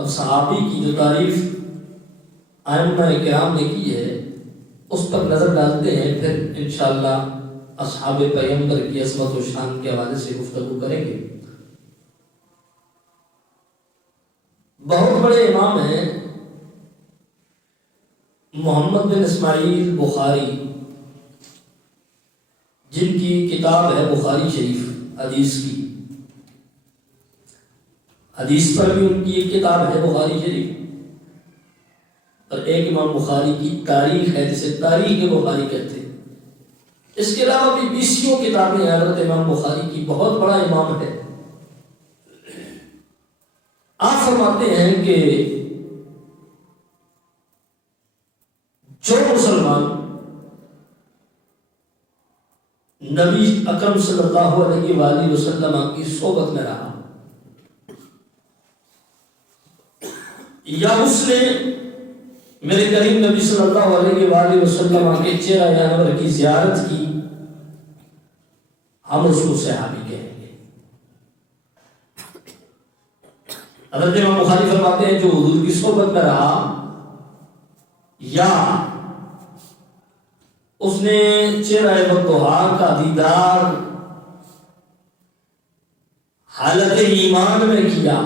اب صحابی کی جو تعریف ائمہ کرام نے کی ہے اس پر نظر ڈالتے ہیں، پھر انشاءاللہ اصحاب پیغمبر کی عظمت و شان کے حوالے سے گفتگو کریں گے۔ بہت بڑے امام ہیں محمد بن اسماعیل بخاری، جن کی کتاب ہے بخاری شریف حدیث کی، حدیث پر بھی ان کی ایک کتاب ہے بخاری شریف، اور ایک امام بخاری کی تاریخ ہے جسے تاریخ بخاری کہتے ہیں۔ اس کے علاوہ بھی بیسیوں کتابیں ہیں حضرت امام بخاری کی، بہت بڑا امام ہے۔ آپ فرماتے ہیں کہ جو مسلمان نبی اکرم صلی اللہ علیہ وآلہ وسلم کی صحبت میں رہا، یا اس نے میرے کریم نبی صلی اللہ علیہ وآلہ وسلم کے چہرہ انور کی زیارت کی، ہم اس کو صحابی کہیں گے۔ حضرت امام بخاری فرماتے ہیں جو حضور کی صحبت میں رہا، یا اس نے چہرہ بطحا کا دیدار حالت ایمان میں کیا،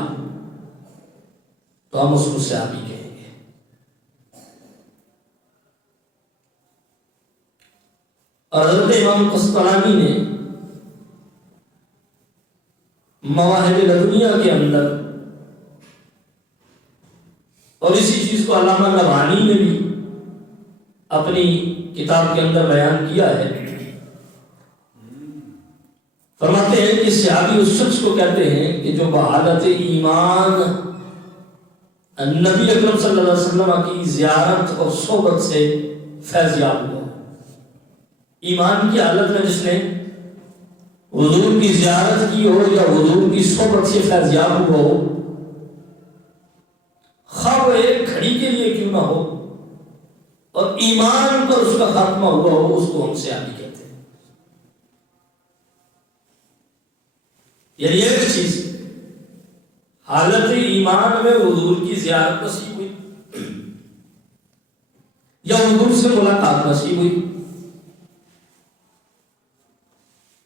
تو ہم اس کو صحابی کہیں گے۔ اور حضرت امام قسطلانی نے مواہب لدنیہ کے اندر، اور اسی چیز کو علامہ نبہانی نے بھی اپنی کتاب کے اندر بیان کیا ہے، فرماتے ہیں کہ صحابی اس شخص کو کہتے ہیں کہ جو بحالت ایمان نبی اکرم صلی اللہ علیہ وسلم کی زیارت اور صحبت سے فیض یاب ہوا۔ ایمان کی حالت میں جس نے حضور کی زیارت کی ہو یا حضور کی صحبت سے فیض یاب ہوا ہو، خواہ وہ ایک گھڑی کے لیے کیوں نہ ہو، اور ایمان پر اس کا خاتمہ ہوا ہو، اس کو ہم صحابی کہتے ہیں۔ یعنی ایک چیز حالت ایمان میں حضور کی زیارت نصیب ہوئی یا حضور سے ملاقات نصیب ہوئی،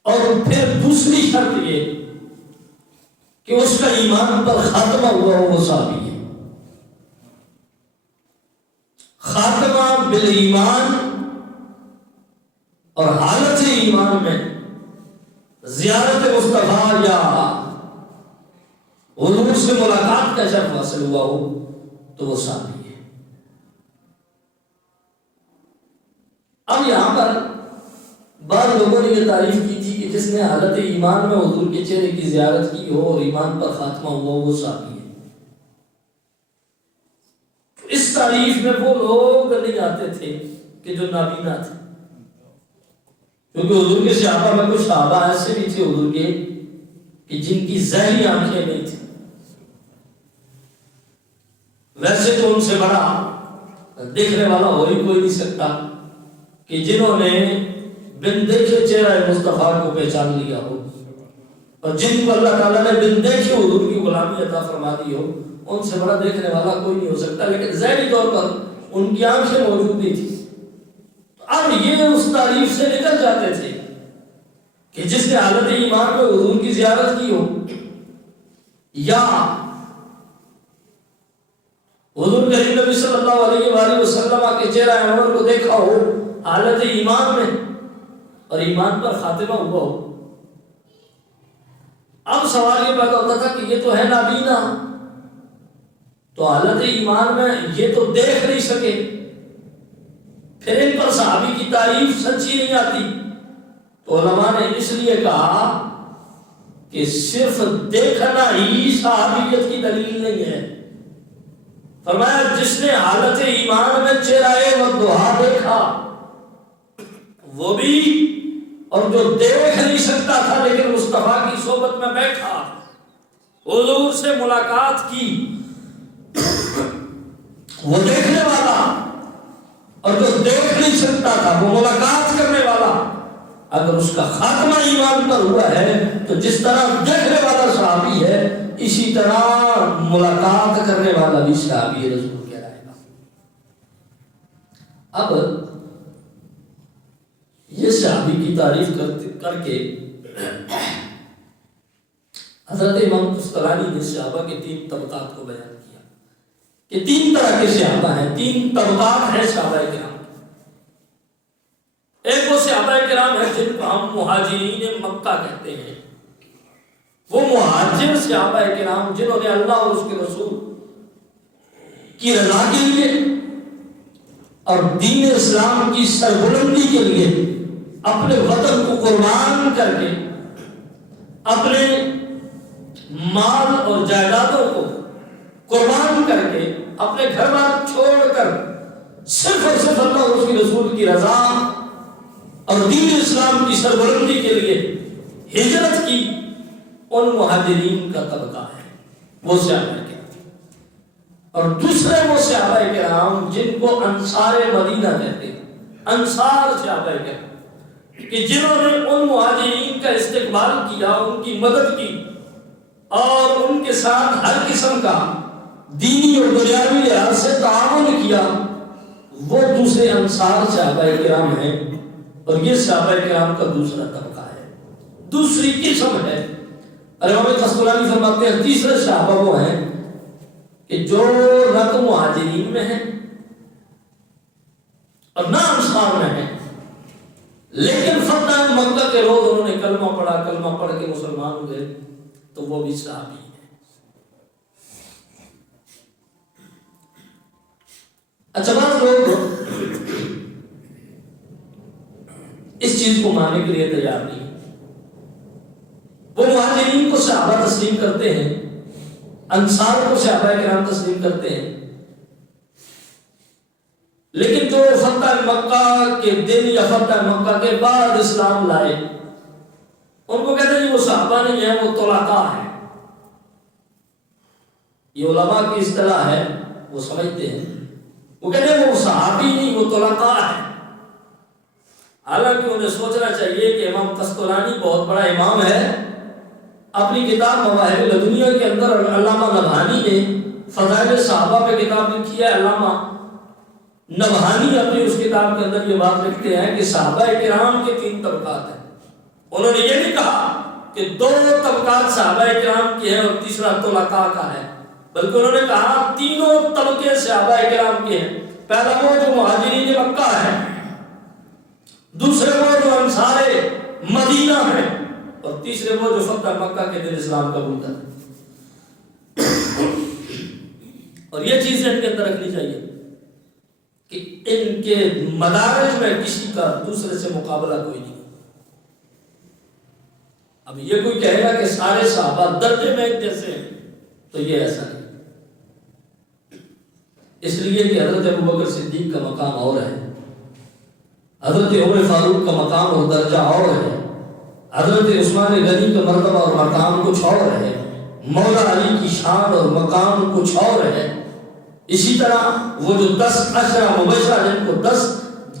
اور پھر دوسری شرط یہ کہ اس کا ایمان پر خاتمہ ہوا ہو، وہ صحابی ہے۔ خاتمہ بالایمان اور حالت ایمان میں زیارت مصطفیٰ یا حضور سے ملاقات کا شرف حاصل ہوا ہو تو وہ صحابی ہے۔ اب یہاں پر بعض لوگوں نے یہ تعریف کی تھی کہ جس نے حالت ایمان میں حضور کے چہرے کی زیارت کی ہو اور ایمان پر خاتمہ ہوا ہو، وہ صحابی ہے۔ اس تعریف میں وہ لوگ نہیں آتے تھے کہ جو نابینا تھے، کیونکہ حضور کے صحابہ میں کچھ صحابہ ایسے بھی تھے حضور کے کہ جن کی ظاہری آنکھیں نہیں تھیں، ویسے تو ان سے بڑا دیکھنے والا ہو ہی کوئی نہیں سکتا کہ جنہوں نے بن دیکھے چہرہ مصطفیٰ کو پہچان لیا ہو، اور جن کو اللہ تعالیٰ نے بن دیکھے حضور کی غلامی عطا فرما دی ہو، ان سے بڑا دیکھنے والا کوئی نہیں ہو سکتا، لیکن ظاہری طور پر ان کی آنکھیں موجود نہیں تھی۔ اب یہ اس تعریف سے نکل جاتے تھے کہ جس نے حالت ایمان میں حضور کی زیارت کی ہو یا حضور کریم نبی صلی اللہ علیہ وآلہ وسلم کے چہرہ انور کو دیکھا ہو حالت ایمان میں اور ایمان پر خاتمہ ہوا ہو۔ اب سوال یہ پیدا ہوتا تھا کہ یہ تو ہے نابینا، تو حالت ایمان میں یہ تو دیکھ نہیں سکے، پھر ان پر صحابی کی تعریف سچی نہیں آتی، تو علماء نے اس لیے کہا کہ صرف دیکھنا ہی صحابیت کی دلیل نہیں ہے۔ فرمایا جس نے حالت ایمان میں چہرہ والضحیٰ دیکھا وہ بھی، اور جو دیکھ نہیں سکتا تھا لیکن مصطفیٰ کی صحبت میں بیٹھا، حضور سے ملاقات کی، وہ دیکھنے والا، اور جو دیکھ نہیں سکتا تھا وہ ملاقات کرنے والا، اگر اس کا خاتمہ ایمان پر ہوا ہے تو جس طرح دیکھنے والا صحابی ہے، اسی طرح ملاقات کرنے والا بھی صحابی رسول کہلائے گا۔ اب یہ صحابی کی تعریف کر کے حضرت امام قسطلانی نے صحابہ کے 3 طبقات کو بیان کیا کہ 3 طرح کے صحابہ ہیں، 3 طبقات ہیں صحابہ کرام۔ ایک وہ صحابہ کرام ہے جن کو ہم مہاجرین مکہ کہتے ہیں، وہ مہاجر صحابہ کرام جنہوں نے اللہ اور اس کے رسول کی رضا کے لیے اور دین اسلام کی سربلندی کے لیے اپنے وطن کو قربان کر کے، اپنے مال اور جائیدادوں کو قربان کر کے، اپنے گھر بار چھوڑ کر صرف اور صرف اللہ اور اس کے رسول کی رضا اور دین اسلام کی سربلندی کے لیے ہجرت کی، ان مہاجرین کا طبقہ ہے وہ صحابہ کرام۔ اور دوسرے وہ صحابہ کرام جن کو انصار مدینہ کہتے ہیں، انصار صحابہ کرام کہ جنہوں نے ان مہاجرین کا استقبال کیا، ان کی مدد کی اور ان کے ساتھ ہر قسم کا دینی اور دنیاوی لحاظ سے تعاون کیا، وہ دوسرے انصار صحابہ کرام ہیں۔ اور یہ صحابہ کرام کا دوسرا طبقہ ہے، دوسری قسم ہے۔ امام قسطلانی فرماتے ہیں تیسرے صحابہ وہ ہیں کہ جو نہ تو مہاجرین میں ہیں اور نہ انصار میں ہیں، لیکن فتح مکہ کے روز انہوں نے کلمہ پڑھا، کلمہ پڑھ کے مسلمان ہوئے، تو وہ بھی صحابی ہیں۔ اچھا، بعض لوگ اس چیز کو ماننے کے لیے تیار نہیں، وہ مہاجرین کو صحابہ تسلیم کرتے ہیں، انصار کو صحابہ کرام تسلیم کرتے ہیں، لیکن جو فتح مکہ کے دن یا فتح مکہ کے بعد اسلام لائے، ان کو کہتے ہیں وہ صحابہ نہیں ہیں، وہ طلقاء ہیں۔ یہ علماء کی اصطلاح ہے، وہ سمجھتے ہیں، وہ کہتے ہیں وہ صحابی نہیں، وہ طلقاء ہیں۔ حالانکہ انہیں سوچنا چاہیے کہ امام قسطلانی بہت بڑا امام ہے، اپنی کتاب مواہب لدنیہ کے اندر علامہ نبہانی نے فضائل صحابہ پہ کتاب لکھی ہے۔ علامہ نبہانی اپنی اس کتاب کے اندر یہ بات لکھتے ہیں کہ صحابہ کرام کے 3 طبقات ہیں۔ انہوں نے یہ نہیں کہا کہ 2 طبقات صحابہ کرام کے ہیں اور تیسرا طلقاء کا ہے، بلکہ انہوں نے کہا تینوں طبقے صحابہ کرام کے ہیں۔ پہلا وہ جو مہاجرین مکہ ہیں، دوسرے وہ جو انصار مدینہ ہیں، اور تیسرے وہ جو فتح مکہ کے دن اسلام قبول کرتے ہیں۔ اور یہ چیزیں ان کے اندر رکھنی چاہیے کہ ان کے مدارج میں کسی کا دوسرے سے مقابلہ کوئی نہیں۔ اب یہ کوئی کہے گا کہ سارے صحابہ درجے میں ایک جیسے ہیں، تو یہ ایسا نہیں، اس لیے کہ حضرت ابوبکر صدیق کا مقام اور ہے، حضرت عمر فاروق کا مقام اور درجہ اور ہے، حضرت عثمان غنی کا مرتبہ اور مقام کچھ اور ہے، مولا علی کی شان اور مقام کچھ اور ہے۔ اسی طرح وہ جو 10 عشرہ مبشرہ جن کو 10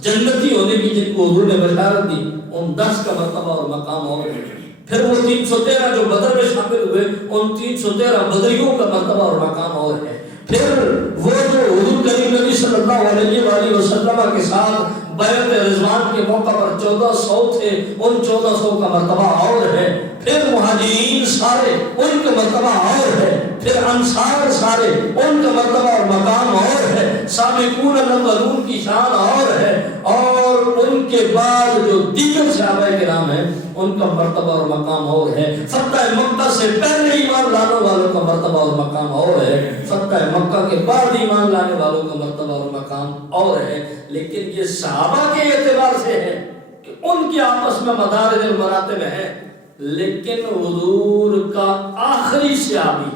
جنتی ہونے کی جن کو حضور نے بشارت دی، ان 10 کا مرتبہ اور مقام اور ہے۔ پھر وہ 313 جو بدر میں شامل ہوئے، ان 313 بدریوں کا مرتبہ اور مقام اور ہے۔ پھر وہ جو حضور کریم نبی صلی اللہ علیہ وآلہ وسلم کے ساتھ بیعت رضوان کے موقع پر 1400 تھے، ان 1400 کا مرتبہ اور ہے۔ پھر مہاجرین سارے، ان کا مرتبہ اور ہے۔ پھر انصار سارے، ان کا مرتبہ اور مقام اور ہے۔ سابقون الاولون کی شان اور ہے، اور ان کے بعد جو دیگر صحابہ کرام ہیں ان کا مرتبہ اور مقام اور ہے۔ فتح مکہ سے پہلے ایمان لانے والوں کا مرتبہ اور مقام اور ہے، فتح مکہ کے بعد ایمان لانے والوں کا مرتبہ اور مقام اور ہے۔ لیکن یہ صحابہ کے اعتبار سے ہے کہ ان کے آپس میں مدارج اور مراتب ہیں، لیکن حضور کا آخری صحابی،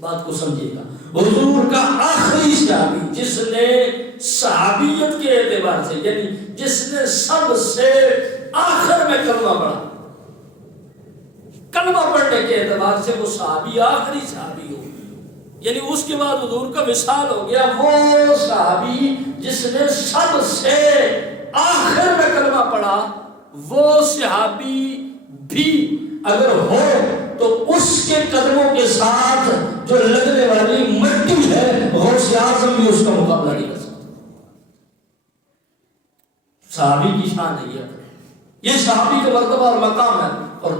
بات کو سمجھیے گا، حضور کا آخری صحابی جس نے صحابیت کے اعتبار سے، یعنی جس نے سب سے آخر میں کلمہ پڑھا، کلمہ پڑھنے کے اعتبار سے وہ صحابی آخری صحابی ہو، یعنی اس کے بعد حضور کا وصال ہو گیا، وہ صحابی جس نے سب سے آخر میں کلمہ پڑھا، وہ صحابی بھی اگر ہو تو اس کے قدموں کے ساتھ جو لگنے والی مٹی ہے غوث اعظم بھی اس کا مقابلہ نہیں کر سکتا۔ صحابی کی شان ہے یہ صحابی کا مرتبہ اور مقام ہے۔ اور